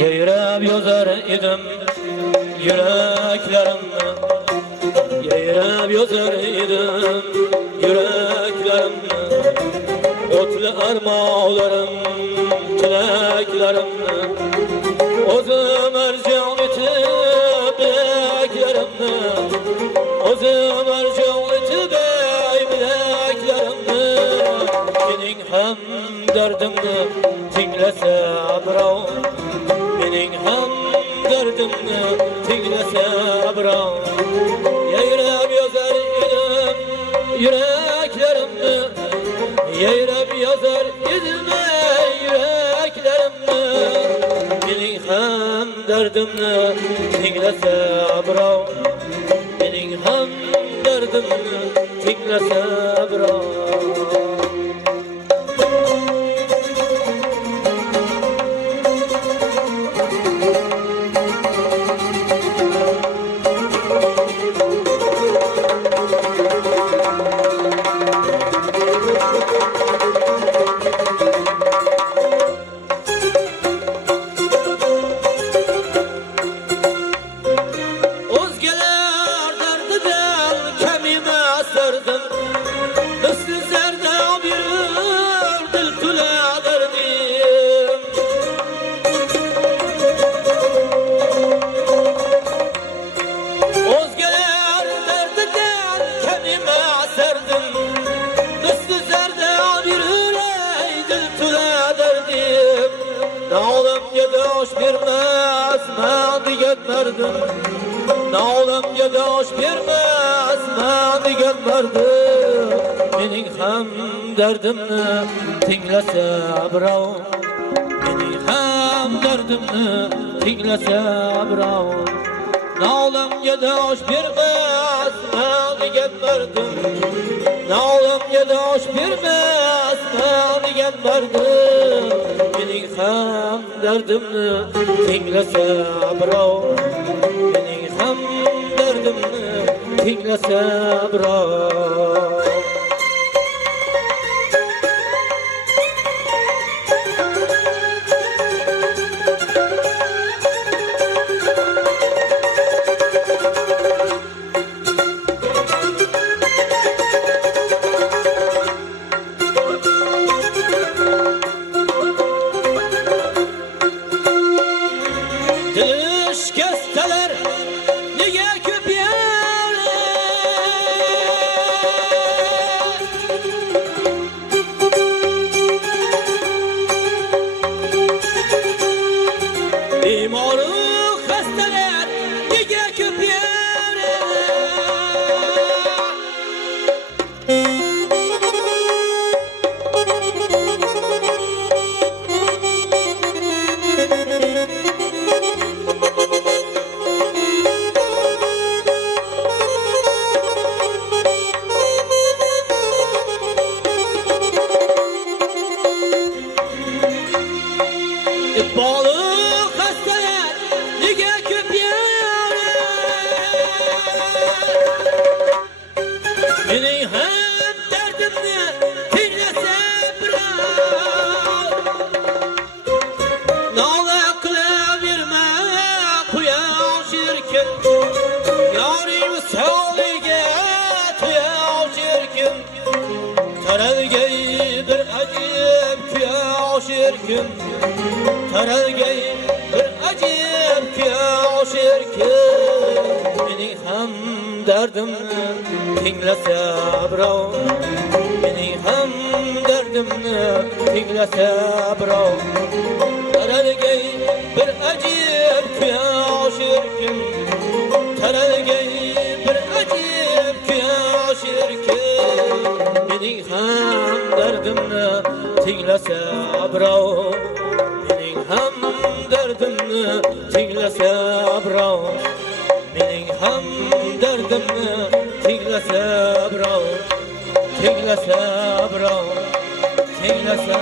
Yayrab yozar edim yüreklerimni, yayrab yozar edim yüreklerimni, o'tli armonlarim, tilaklarimni, o'zim arjon etib bilaklarimni, o'zim arjon etib bilaklarimni, mening ham dardimni tinglasa birov, mening ham dardimni tinglasa birov. Yayrab yozar edim yüreklarimni, yayrab yozar edim yüreklarimni, mening ham dardimni tinglasa birov, mening ham dardimni tinglasa birov. Nağlamga dosh bermas degan mardim, mening ham dardimni tinglasa birov, mening ham dardimni tinglasa birov. Nağlamga dosh bermas degan mardim, nağlamga dosh bermas degan mardim, mening ham dardimni tinglasa birov, mening ham dardimni tinglasa birov. Taralgay bir acib kuyosh erkin, mening ham dardimni tinglasa birov, mening ham dardimni tinglasa birov. Taralgay bir acib kuyosh erkin, taralgay bir acib kuyosh erkin, mening ham dardimni tinglasa birov, mening ham dardimni tinglasa birov, mening ham dardimni tinglasa birov, tinglasa birov, tinglasa